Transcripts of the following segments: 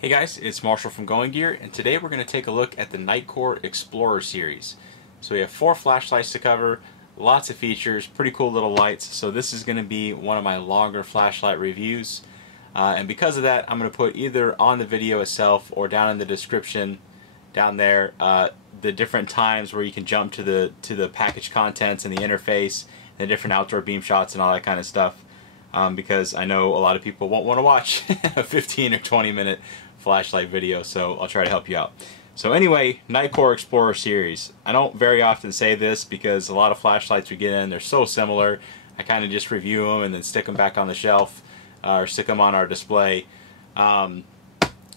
Hey guys, it's Marshall from Going Gear, and today we're going to take a look at the Nitecore Explorer series. So we have 4 flashlights to cover, lots of features, pretty cool little lights. So this is going to be one of my longer flashlight reviews, and because of that I'm going to put either on the video itself or down in the description down there the different times where you can jump to the package contents and the interface and the different outdoor beam shots and all that kind of stuff. Because I know a lot of people won't want to watch a 15 or 20 minute flashlight video, so I'll try to help you out. So anyway, Nitecore Explorer series. I don't very often say this because a lot of flashlights we get in, they're so similar. I kind of just review them and then stick them back on the shelf or stick them on our display.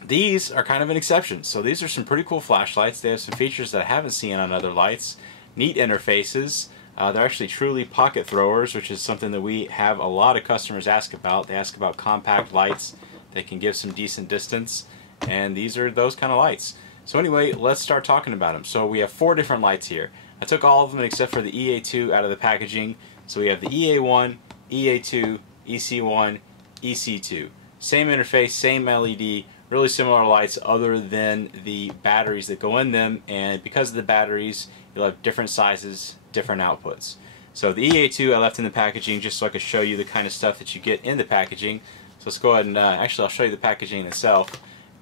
These are kind of an exception. So these are some pretty cool flashlights. They have some features that I haven't seen on other lights. Neat interfaces. They're actually truly pocket throwers, which is something that we have a lot of customers ask about. They ask about compact lights that can give some decent distance, and these are those kind of lights. So anyway, let's start talking about them. So we have 4 different lights here. I took all of them except for the EA2 out of the packaging. So we have the EA1, EA2, EC1, EC2. Same interface, same LED, really similar lights other than the batteries that go in them, and because of the batteries you'll have different sizes, different outputs. So the EA2 I left in the packaging just so I could show you the kind of stuff that you get in the packaging. So let's go ahead and actually I'll show you the packaging itself.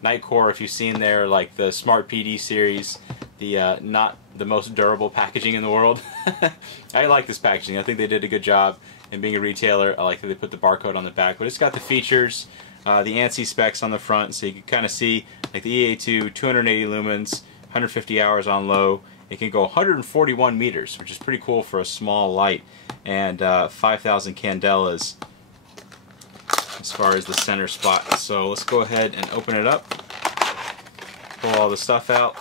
Nitecore, if you've seen there, like the Smart PD series, the not the most durable packaging in the world. I like this packaging. I think they did a good job. And being a retailer, I like that they put the barcode on the back. But it's got the features, the ANSI specs on the front, so you can kind of see like the EA2, 280 lumens, 150 hours on low. It can go 141 meters, which is pretty cool for a small light, and 5,000 candelas as far as the center spot. So let's go ahead and open it up, pull all the stuff out.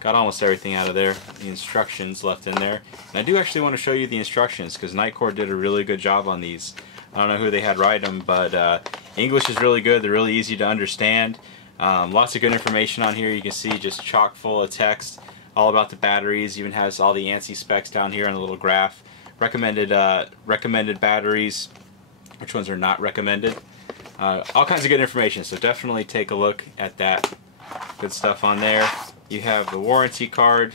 Got almost everything out of there. The instructions left in there. And I do actually want to show you the instructions because Nitecore did a really good job on these. I don't know who they had write them, but English is really good. They're really easy to understand. Lots of good information on here. You can see just chock full of text all about the batteries. Even has all the ANSI specs down here on the little graph. Recommended batteries. Which ones are not recommended. All kinds of good information, so definitely take a look at that. Good stuff on there. You have the warranty card,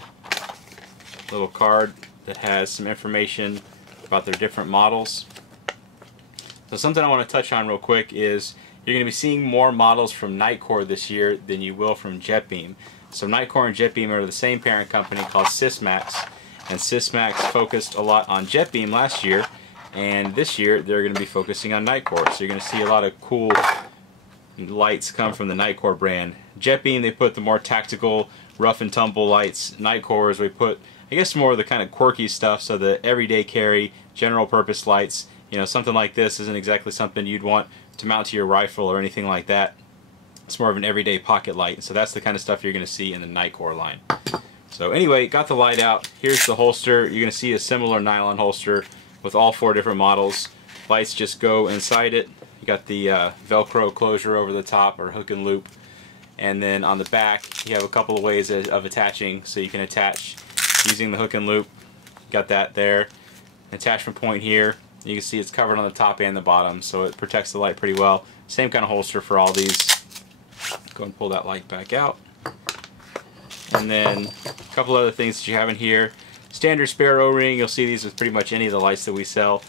little card that has some information about their different models. So something I want to touch on real quick is you're going to be seeing more models from Nitecore this year than you will from JetBeam. So Nitecore and JetBeam are the same parent company called Sysmax, and Sysmax focused a lot on JetBeam last year, and this year they're going to be focusing on Nitecore. So you're going to see a lot of cool lights come from the Nitecore brand. JetBeam, they put the more tactical, rough and tumble lights. Nitecore is we put, I guess, more of the kind of quirky stuff, so the everyday carry, general purpose lights. You know, something like this isn't exactly something you'd want to mount to your rifle or anything like that. It's more of an everyday pocket light, so that's the kind of stuff you're going to see in the Nitecore line. So anyway, got the light out. Here's the holster. You're going to see a similar nylon holster with all 4 different models. Lights just go inside it. You got the Velcro closure over the top, or hook and loop, and then on the back you have a couple of ways of attaching, so you can attach using the hook and loop. Got that there. Attachment point here. You can see it's covered on the top and the bottom, so it protects the light pretty well. Same kind of holster for all these. Go and pull that light back out. And then a couple other things that you have in here. Standard spare O-ring. You'll see these with pretty much any of the lights that we sell.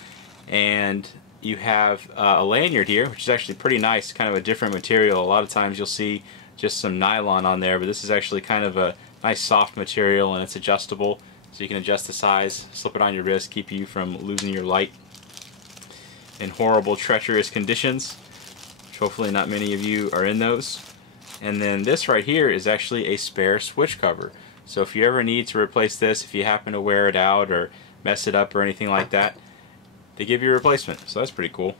And you have a lanyard here, which is actually pretty nice, kind of a different material. A lot of times you'll see just some nylon on there, but this is actually kind of a nice soft material, and it's adjustable, so you can adjust the size, slip it on your wrist, keep you from losing your light in horrible, treacherous conditions, which hopefully not many of you are in those. And then this right here is actually a spare switch cover. So if you ever need to replace this, if you happen to wear it out or mess it up or anything like that, they give you a replacement. So that's pretty cool.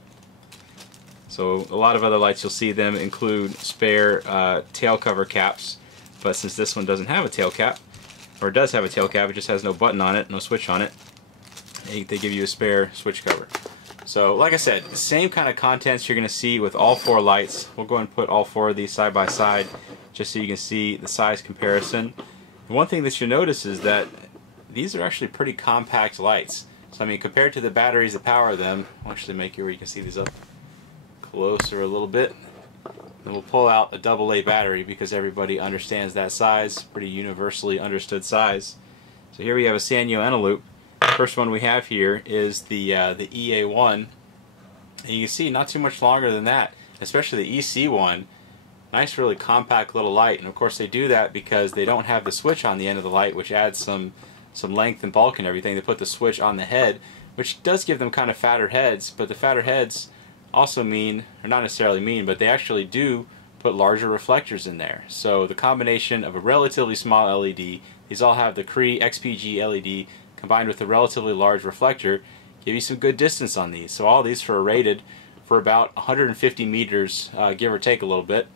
So a lot of other lights you'll see them include spare tail cover caps, but since this one doesn't have a tail cap, or does have a tail cap, it just has no button on it, no switch on it, they give you a spare switch cover. So like I said, the same kind of contents you're going to see with all 4 lights. We'll go ahead and put all 4 of these side by side just so you can see the size comparison. And one thing that you'll notice is that these are actually pretty compact lights. So I mean, compared to the batteries that power them, I'll actually make it where you can see these up closer a little bit. Then we'll pull out a AA battery because everybody understands that size, pretty universally understood size. So here we have a Sanyo and a loop. First one we have here is the EA1, and you can see not too much longer than that, especially the EC1. Nice, really compact little light, and of course they do that because they don't have the switch on the end of the light, which adds some length and bulk and everything. They put the switch on the head, which does give them kind of fatter heads, but the fatter heads also mean, or not necessarily mean, but they actually do put larger reflectors in there. So the combination of a relatively small LED, these all have the Cree XPG LED, combined with a relatively large reflector, give you some good distance on these. So all these are rated for about 150 meters, give or take a little bit,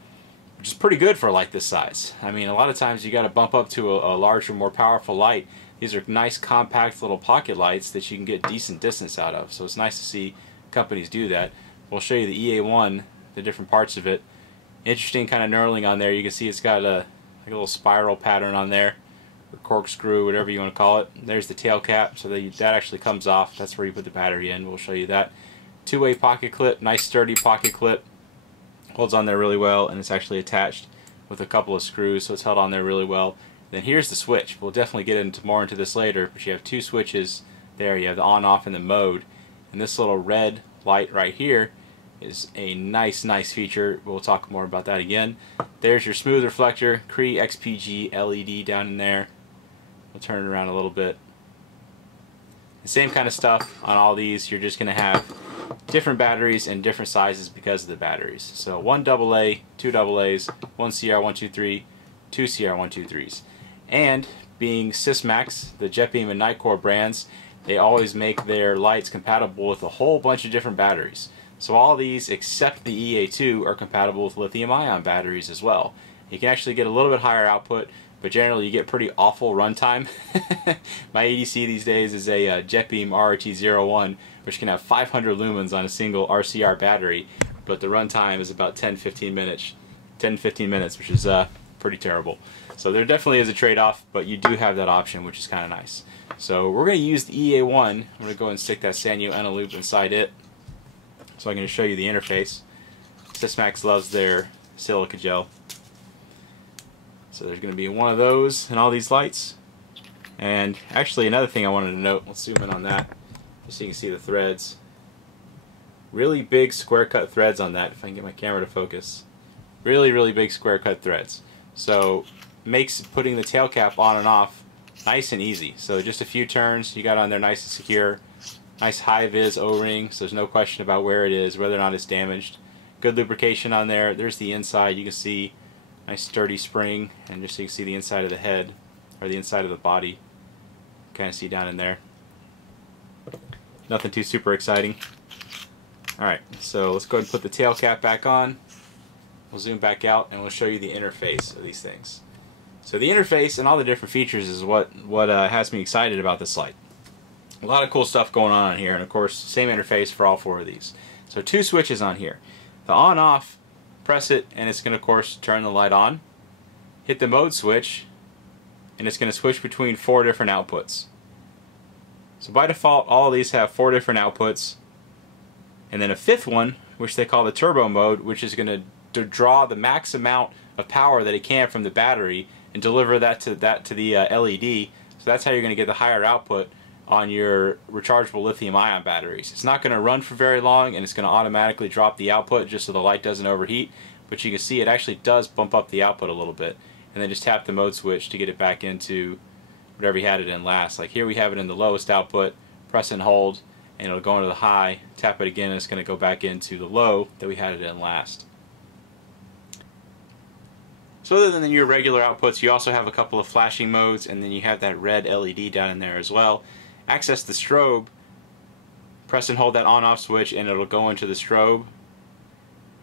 which is pretty good for a light this size. I mean, a lot of times you got to bump up to a larger, more powerful light. These are nice, compact little pocket lights that you can get decent distance out of. So it's nice to see companies do that. We'll show you the EA1, the different parts of it. Interesting kind of knurling on there. You can see it's got like a little spiral pattern on there, or corkscrew, whatever you want to call it. There's the tail cap, so that actually comes off. That's where you put the battery in. We'll show you that. Two-way pocket clip, nice sturdy pocket clip. Holds on there really well, and it's actually attached with a couple of screws, so it's held on there really well. Then here's the switch. We'll definitely get more into this later, but you have two switches there. You have the on-off and the mode, and this little red light right here is a nice feature. We'll talk more about that again. There's your smooth reflector, Cree XPG LED down in there. We'll turn it around a little bit. The same kind of stuff on all these. You're just going to have different batteries and different sizes because of the batteries. So one AA, two AA's, one CR123, two CR123s. And being Sysmax, the JetBeam and Nitecore brands, they always make their lights compatible with a whole bunch of different batteries. So all these except the EA2 are compatible with lithium-ion batteries as well. You can actually get a little bit higher output, but generally you get pretty awful runtime. My ADC these days is a JetBeam RRT01, which can have 500 lumens on a single RCR battery, but the runtime is about 10-15 minutes, which is pretty terrible. So there definitely is a trade-off, but you do have that option, which is kind of nice. So we're going to use the EA1. I'm going to go and stick that Sanyo and a loop inside it, so I'm going to show you the interface. Sysmax loves their silica gel. So there's going to be one of those in all these lights. And actually another thing I wanted to note, let's zoom in on that, just so you can see the threads. Really big square cut threads on that, if I can get my camera to focus. Really big square cut threads. So makes putting the tail cap on and off nice and easy. So just a few turns, you got on there nice and secure. Nice high-vis O-ring, so there's no question about where it is, whether or not it's damaged. Good lubrication on there. There's the inside. You can see nice sturdy spring, and just so you can see the inside of the head, or the inside of the body. Kind of see down in there. Nothing too super exciting. Alright, so let's go ahead and put the tail cap back on. We'll zoom back out, and we'll show you the interface of these things. So the interface and all the different features is what has me excited about this light. A lot of cool stuff going on here, and of course same interface for all four of these. So two switches on here. The on-off, press it and it's going to of course turn the light on. Hit the mode switch and it's going to switch between four different outputs. So by default all of these have four different outputs, and then a fifth one which they call the turbo mode, which is going to draw the max amount of power that it can from the battery and deliver that to the LED. So that's how you're going to get the higher output on your rechargeable lithium-ion batteries. It's not going to run for very long, and it's going to automatically drop the output just so the light doesn't overheat, but you can see it actually does bump up the output a little bit. And then just tap the mode switch to get it back into whatever you had it in last. Like here we have it in the lowest output, press and hold, and it'll go into the high, tap it again, and it's going to go back into the low that we had it in last. So other than your regular outputs, you also have a couple of flashing modes, and then you have that red LED down in there as well. Access the strobe, press and hold that on-off switch and it'll go into the strobe.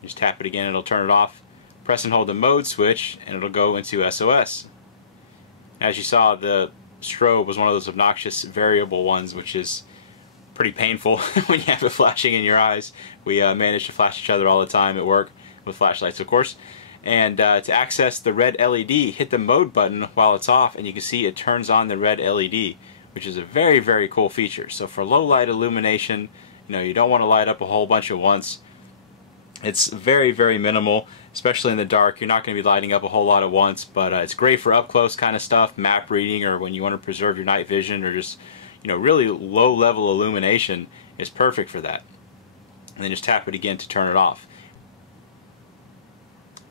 Just tap it again, it'll turn it off. Press and hold the mode switch and it'll go into SOS. As you saw, the strobe was one of those obnoxious variable ones, which is pretty painful when you have it flashing in your eyes. We manage to flash each other all the time at work with flashlights, of course. And to access the red LED, hit the mode button while it's off and you can see it turns on the red LED, which is a very cool feature. So for low light illumination, you don't want to light up a whole bunch at once. It's very, very minimal, especially in the dark. You're not going to be lighting up a whole lot at once, but it's great for up close kind of stuff, map reading, or when you want to preserve your night vision, or just, you know, really low level illumination. It's perfect for that. And then just tap it again to turn it off.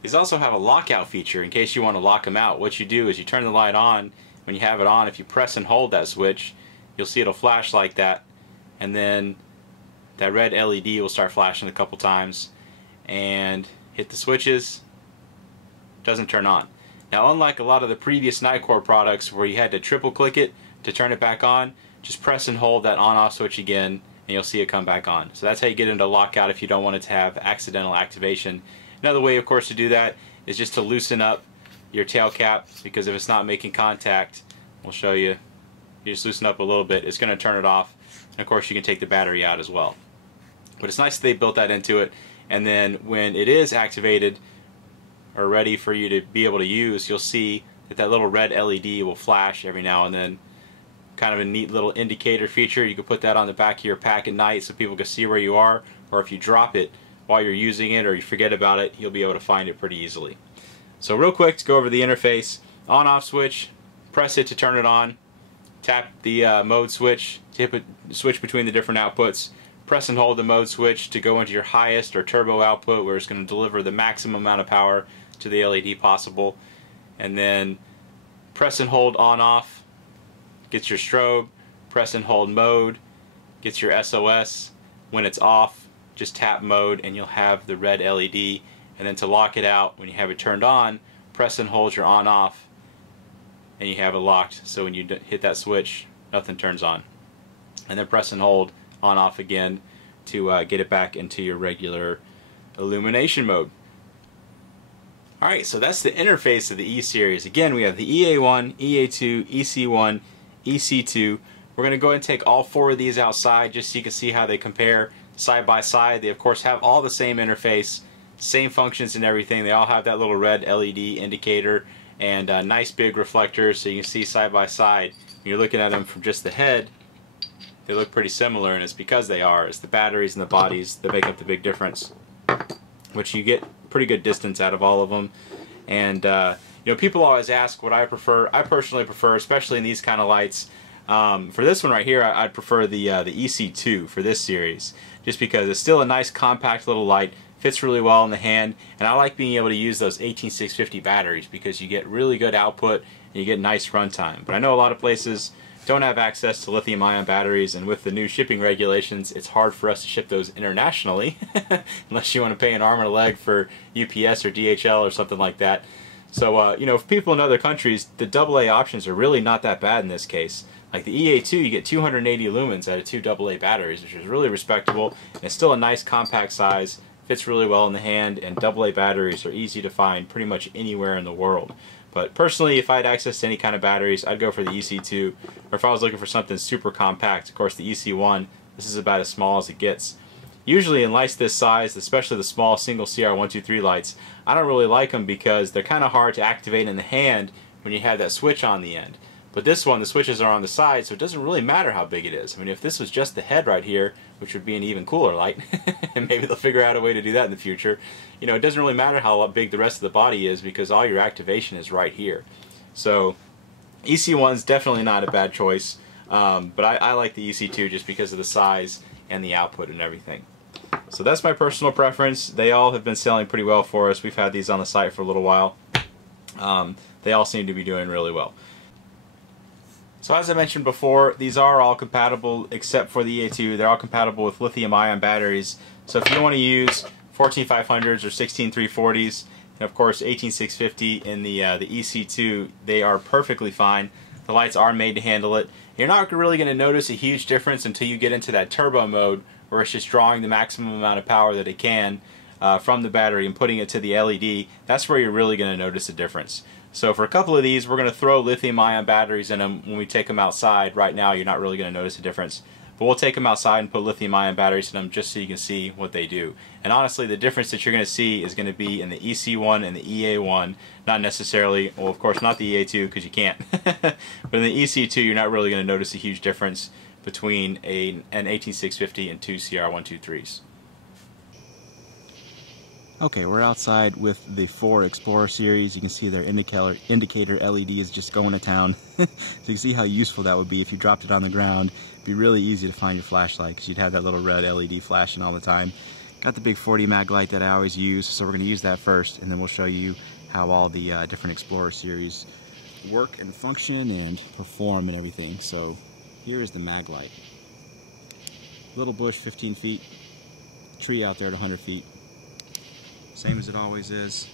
These also have a lockout feature in case you want to lock them out. What you do is you turn the light on. When you have it on, if you press and hold that switch, you'll see it'll flash like that, and then that red LED will start flashing a couple times, and hit the switches, doesn't turn on. Now, unlike a lot of the previous Nitecore products where you had to triple click it to turn it back on, just press and hold that on off switch again and you'll see it come back on. So that's how you get into lockout if you don't want it to have accidental activation. Another way, of course, to do that is just to loosen up your tail cap, because if it's not making contact, we'll show you, you just loosen up a little bit, it's going to turn it off. And of course you can take the battery out as well. But it's nice that they built that into it. And then when it is activated or ready for you to be able to use, you'll see that that little red LED will flash every now and then. Kind of a neat little indicator feature. You can put that on the back of your pack at night so people can see where you are, or if you drop it while you're using it or you forget about it, you'll be able to find it pretty easily. So real quick, to go over the interface, on-off switch, press it to turn it on, tap the mode switch to switch between the different outputs, press and hold the mode switch to go into your highest or turbo output where it's going to deliver the maximum amount of power to the LED possible, and then press and hold on-off, gets your strobe, press and hold mode, gets your SOS. When it's off, just tap mode and you'll have the red LED. And then to lock it out, when you have it turned on, press and hold your on-off and you have it locked, so when you hit that switch, nothing turns on. And then press and hold on-off again to get it back into your regular illumination mode. Alright, so that's the interface of the E series. Again, we have the EA1, EA2, EC1, EC2. We're going to go ahead and take all four of these outside just so you can see how they compare side by side. They of course have all the same interface, same functions and everything. They all have that little red LED indicator and nice big reflectors, so you can see side by side. When you're looking at them from just the head, they look pretty similar, and it's because they are. It's the batteries and the bodies that make up the big difference, which you get pretty good distance out of all of them. And you know, people always ask what I prefer. I personally prefer, especially in these kind of lights, for this one right here, I'd prefer the EC2 for this series, just because it's still a nice compact little light, fits really well in the hand, and I like being able to use those 18650 batteries because you get really good output and you get nice runtime. But I know a lot of places don't have access to lithium-ion batteries, and with the new shipping regulations, it's hard for us to ship those internationally unless you want to pay an arm and a leg for UPS or DHL or something like that. So you know, for people in other countries, the AA options are really not that bad in this case. Like the EA2, you get 280 lumens out of 2 AA batteries, which is really respectable, and it's still a nice compact size, fits really well in the hand, and AA batteries are easy to find pretty much anywhere in the world. But personally, if I had access to any kind of batteries, I'd go for the EC2, or if I was looking for something super compact, of course the EC1, this is about as small as it gets. Usually in lights this size, especially the small single CR123 lights, I don't really like them because they're kind of hard to activate in the hand when you have that switch on the end. But this one, the switches are on the side, so it doesn't really matter how big it is. I mean, if this was just the head right here, which would be an even cooler light, and maybe they'll figure out a way to do that in the future, you know, it doesn't really matter how big the rest of the body is because all your activation is right here. So EC1's definitely not a bad choice, but I like the EC2 just because of the size and the output and everything. So that's my personal preference. They all have been selling pretty well for us. We've had these on the site for a little while. They all seem to be doing really well. So as I mentioned before, these are all compatible except for the EA2. They're all compatible with lithium-ion batteries. So if you want to use 14500s or 16340s, and of course 18650 in the EC2, they are perfectly fine. The lights are made to handle it. You're not really going to notice a huge difference until you get into that turbo mode, where it's just drawing the maximum amount of power that it can from the battery and putting it to the LED. That's where you're really going to notice a difference. So for a couple of these, we're going to throw lithium-ion batteries in them when we take them outside. Right now, you're not really going to notice a difference. But we'll take them outside and put lithium-ion batteries in them just so you can see what they do. And honestly, the difference that you're going to see is going to be in the EC1 and the EA1, not necessarily, well, of course, not the EA2 because you can't. But in the EC2, you're not really going to notice a huge difference between an 18650 and 2 CR123s. Okay, we're outside with the 4 Explorer series. You can see their indicator LED is just going to town. So you can see how useful that would be if you dropped it on the ground. It'd be really easy to find your flashlight because you'd have that little red LED flashing all the time. Got the big 40 mag light that I always use, so we're going to use that first, and then we'll show you how all the different Explorer series work and function and perform and everything. So here is the mag light. Little bush 15 feet, tree out there at 100 feet. Same as it always is.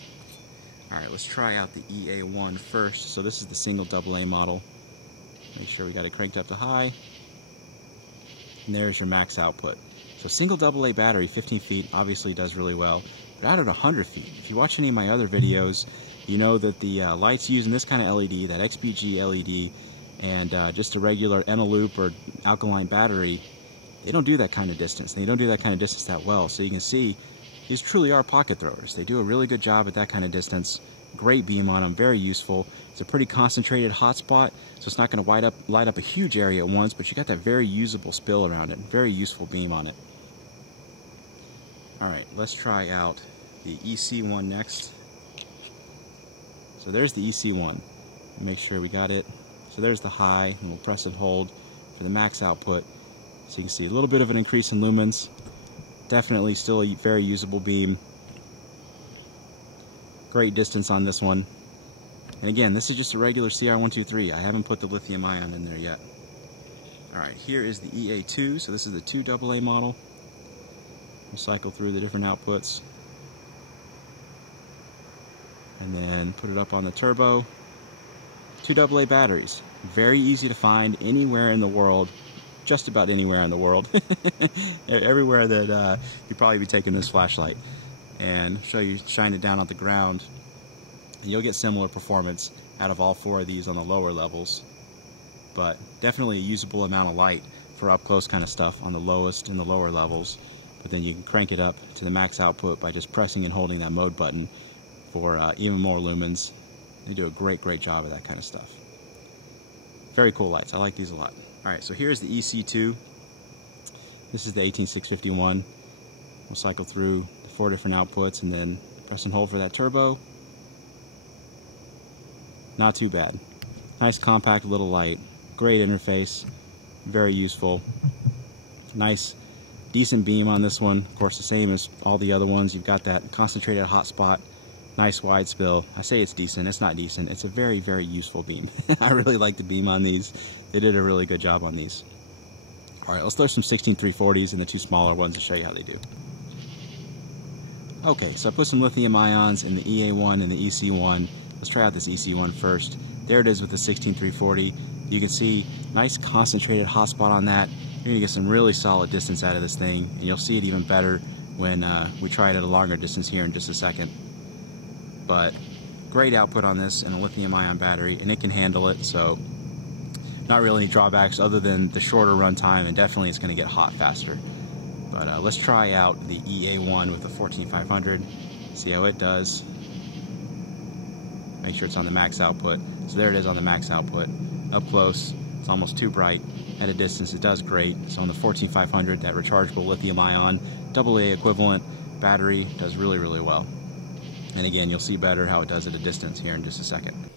Alright, let's try out the EA1 first. So this is the single AA model. Make sure we got it cranked up to high. And there's your max output. So single AA battery, 15 feet, obviously does really well. But out at 100 feet, if you watch any of my other videos, you know that the lights using this kind of LED, that XPG LED, and just a regular Eneloop or alkaline battery, they don't do that kind of distance. They don't do that kind of distance that well. So you can see these truly are pocket throwers. They do a really good job at that kind of distance. Great beam on them, very useful. It's a pretty concentrated hotspot, so it's not going to light up a huge area at once, but you got that very usable spill around it. Very useful beam on it. Alright, let's try out the EC1 next. So there's the EC1. Make sure we got it. So there's the high, and we'll press and hold for the max output. So you can see a little bit of an increase in lumens. Definitely still a very usable beam. Great distance on this one. And again, this is just a regular CR123. I haven't put the lithium ion in there yet. Alright, here is the EA2. So this is the 2 AA model. We'll cycle through the different outputs. And then put it up on the turbo. 2 AA batteries. Very easy to find anywhere in the world. Just about anywhere in the world. Everywhere that you'd probably be taking this flashlight. And show you, shine it down on the ground, and you'll get similar performance out of all 4 of these on the lower levels. But definitely a usable amount of light for up close kind of stuff on the lowest and the lower levels. But then you can crank it up to the max output by just pressing and holding that mode button for even more lumens. They do a great job of that kind of stuff. Very cool lights. I like these a lot. Alright, so here's the EC2. This is the 18651. We'll cycle through the 4 different outputs and then press and hold for that turbo. Not too bad. Nice compact little light. Great interface. Very useful. Nice, decent beam on this one. Of course, the same as all the other ones. You've got that concentrated hotspot. Nice wide spill. I say it's decent. It's not decent. It's a very useful beam. I really like the beam on these. They did a really good job on these. Alright, let's throw some 16340s and the 2 smaller ones to show you how they do. Okay, so I put some lithium ions in the EA1 and the EC1. Let's try out this EC1 first. There it is with the 16340. You can see nice concentrated hotspot on that. You're going to get some really solid distance out of this thing, and you'll see it even better when we try it at a longer distance here in just a second. But great output on this and a lithium ion battery, and it can handle it, so not really any drawbacks other than the shorter run time, and definitely it's going to get hot faster. But let's try out the EA1 with the 14500, see how it does. Make sure it's on the max output. So there it is on the max output. Up close, it's almost too bright. At a distance, it does great. So on the 14500, that rechargeable lithium ion, AA equivalent battery does really well. And again, you'll see better how it does at a distance here in just a second.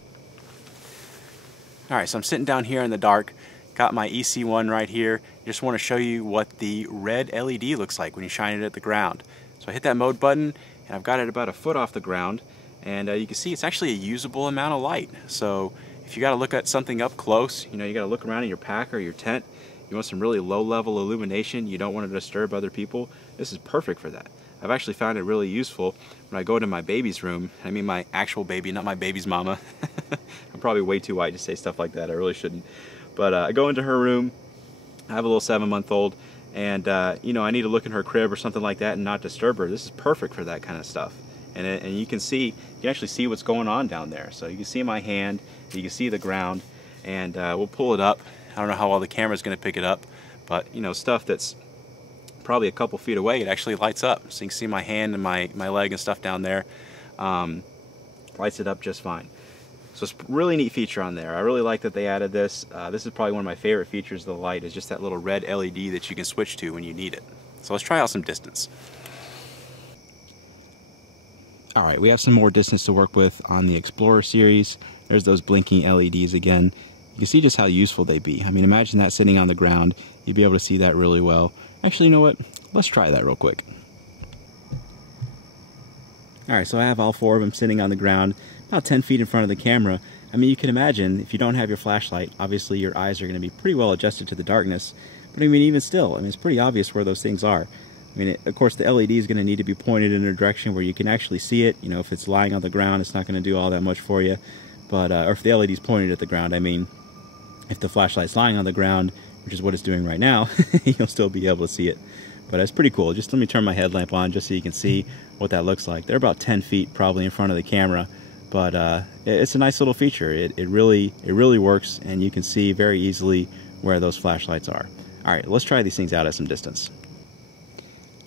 Alright, so I'm sitting down here in the dark, got my EC1 right here. Just want to show you what the red LED looks like when you shine it at the ground. So I hit that mode button, and I've got it about a foot off the ground, and you can see it's actually a usable amount of light. So if you got to look at something up close, you know, you got to look around in your pack or your tent, you want some really low-level illumination, you don't want to disturb other people, this is perfect for that. I've actually found it really useful when I go into my baby's room. I mean my actual baby, not my baby's mama. I'm probably way too white to say stuff like that. I really shouldn't. But I go into her room. I have a little 7-month-old, and you know, I need to look in her crib or something like that and not disturb her. This is perfect for that kind of stuff. And you can see, you can actually see what's going on down there. So you can see my hand, you can see the ground, and we'll pull it up. I don't know how well the camera's going to pick it up, but you know, stuff that's probably a couple feet away, it actually lights up. So you can see my hand and my leg and stuff down there. Lights it up just fine. So it's a really neat feature on there. I really like that they added this. This is probably one of my favorite features of the light, is just that little red LED that you can switch to when you need it. So let's try out some distance. Alright, we have some more distance to work with on the Explorer series. There's those blinking LEDs again. You can see just how useful they be. I mean, imagine that sitting on the ground. You'd be able to see that really well. Actually, you know what? Let's try that real quick. Alright, so I have all 4 of them sitting on the ground, about 10 feet in front of the camera. I mean, you can imagine, if you don't have your flashlight, obviously your eyes are going to be pretty well adjusted to the darkness. But I mean, even still, I mean, it's pretty obvious where those things are. I mean, of course, the LED is going to need to be pointed in a direction where you can actually see it. You know, if it's lying on the ground, it's not going to do all that much for you. But, or if the LED is pointed at the ground, I mean, if the flashlight's lying on the ground, which is what it's doing right now, you'll still be able to see it. But it's pretty cool. Just let me turn my headlamp on just so you can see what that looks like. They're about 10 feet probably in front of the camera, but it's a nice little feature. It really works, and you can see very easily where those flashlights are. All right, let's try these things out at some distance.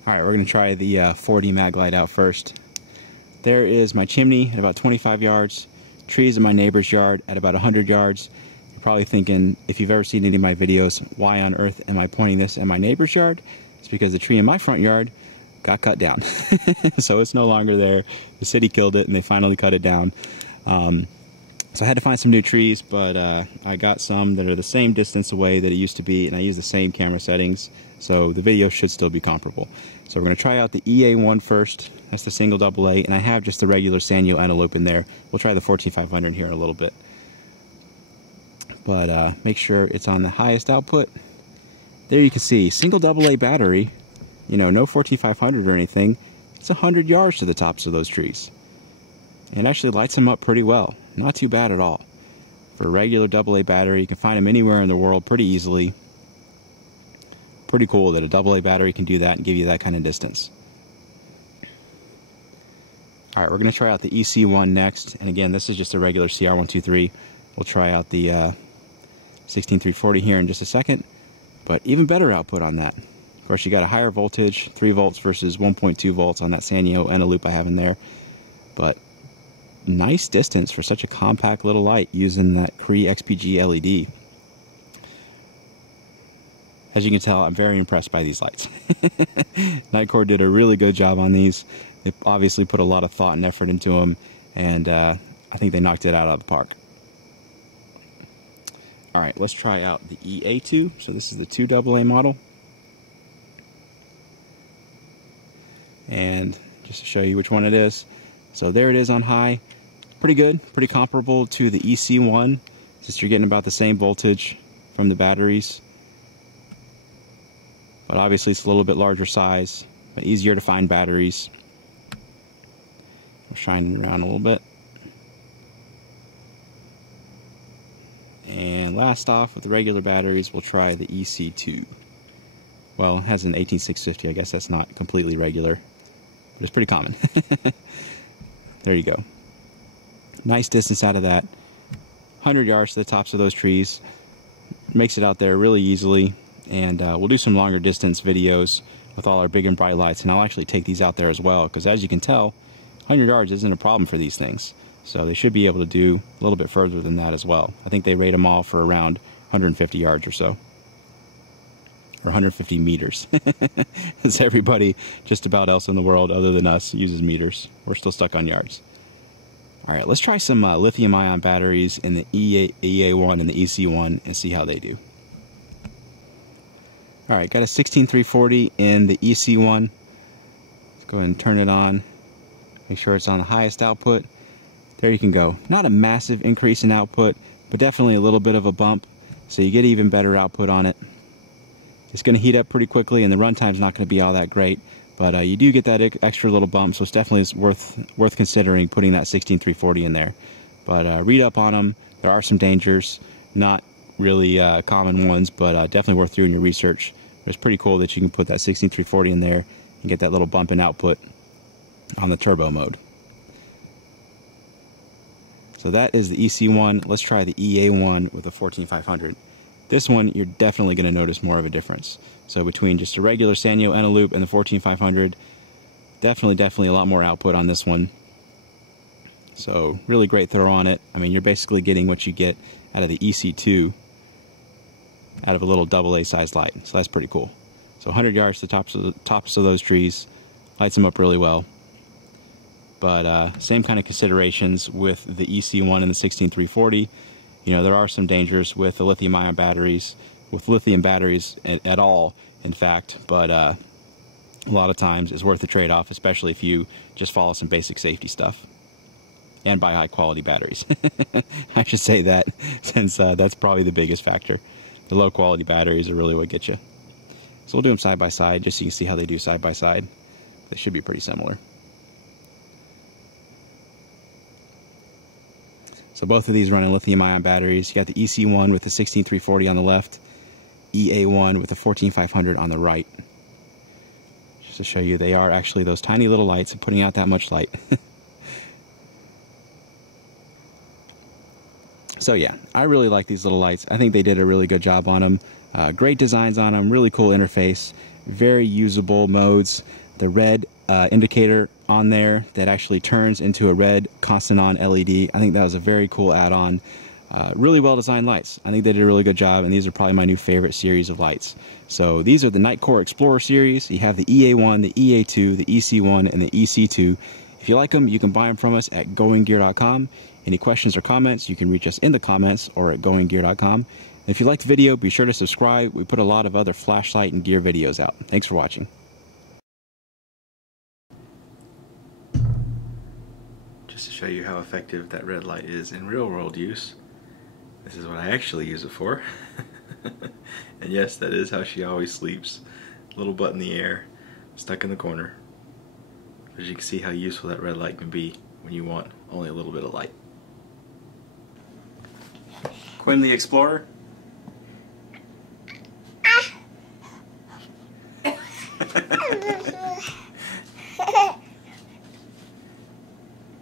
All right, we're going to try the 4D mag light out first. There is my chimney at about 25 yards, trees in my neighbor's yard at about 100 yards. You're probably thinking, if you've ever seen any of my videos, why on earth am I pointing this at my neighbor's yard? It's because the tree in my front yard got cut down. So it's no longer there. The city killed it and they finally cut it down. So I had to find some new trees, but I got some that are the same distance away that it used to be, and I use the same camera settings, so the video should still be comparable. So we're going to try out the EA1 first. That's the single AA, and I have just the regular Sanyo antelope in there. We'll try the 14500 here in a little bit. But make sure it's on the highest output. There you can see, single AA battery, you know, no 14500 or anything. It's 100 yards to the tops of those trees. And it actually lights them up pretty well. Not too bad at all. For a regular AA battery, you can find them anywhere in the world pretty easily. Pretty cool that a AA battery can do that and give you that kind of distance. Alright, we're going to try out the EC1 next. And again, this is just a regular CR123. We'll try out the 16340 here in just a second. But even better output on that. Of course, you got a higher voltage, 3 volts versus 1.2 volts on that Sanyo antelope I have in there. But nice distance for such a compact little light using that Cree XPG LED. As you can tell, I'm very impressed by these lights. Nitecore did a really good job on these. They obviously put a lot of thought and effort into them, and I think they knocked it out of the park. Alright, let's try out the EA2. So this is the 2 AA model. And just to show you which one it is. So there it is on high. Pretty good, pretty comparable to the EC1, since you're getting about the same voltage from the batteries. But obviously it's a little bit larger size, but easier to find batteries. We're shining around a little bit. And last off with the regular batteries, we'll try the EC2. Well, it has an 18650, I guess that's not completely regular, but it's pretty common. There you go. Nice distance out of that. 100 yards to the tops of those trees. Makes it out there really easily. And we'll do some longer distance videos with all our big and bright lights. And I'll actually take these out there as well, because as you can tell, 100 yards isn't a problem for these things. So they should be able to do a little bit further than that as well. I think they rate them all for around 150 yards or so. Or 150 meters. As everybody just about else in the world other than us uses meters. We're still stuck on yards. Alright, let's try some lithium ion batteries in the EA1 and the EC1 and see how they do. Alright, got a 16340 in the EC1. Let's go ahead and turn it on. Make sure it's on the highest output. There you can go. Not a massive increase in output, but definitely a little bit of a bump. So you get even better output on it. It's going to heat up pretty quickly, and the runtime's not going to be all that great. But you do get that extra little bump, so it's definitely worth considering putting that 16340 in there. But read up on them. There are some dangers, not really common ones, but definitely worth doing your research. But it's pretty cool that you can put that 16340 in there and get that little bump in output on the turbo mode. So that is the EC1. Let's try the EA1 with the 14500. This one, you're definitely going to notice more of a difference. So between just a regular Sanyo antelope and the 14500, definitely a lot more output on this one. So really great throw on it. I mean, you're basically getting what you get out of the EC2 out of a little AA sized light. So that's pretty cool. So 100 yards to the tops of those trees, lights them up really well. But same kind of considerations with the EC1 and the 16340. You know, there are some dangers with the lithium-ion batteries, with lithium batteries at all, in fact, but a lot of times it's worth the trade-off, especially if you just follow some basic safety stuff. And buy high-quality batteries. I should say that, since that's probably the biggest factor. The low-quality batteries are really what get you. So we'll do them side by side, just so you can see how they do side by side. They should be pretty similar. So both of these run in lithium-ion batteries. You got the EC1 with the 16340 on the left, EA1 with the 14500 on the right. Just to show you, they are actually those tiny little lights putting out that much light. So yeah, I really like these little lights. I think they did a really good job on them. Great designs on them, really cool interface, very usable modes. The red indicator on there that actually turns into a red constant on LED. I think that was a very cool add-on. Really well designed lights. I think they did a really good job, and these are probably my new favorite series of lights. So these are the Nitecore Explorer series. You have the EA1, the EA2, the EC1, and the EC2. If you like them, you can buy them from us at goinggear.com. Any questions or comments, you can reach us in the comments or at goinggear.com. If you liked the video, be sure to subscribe. We put a lot of other flashlight and gear videos out. Thanks for watching. Just to show you how effective that red light is in real world use, this is what I actually use it for. And yes, that is how she always sleeps. Little butt in the air, stuck in the corner. As you can see how useful that red light can be when you want only a little bit of light. Quinn the Explorer.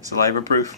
Saliva proof.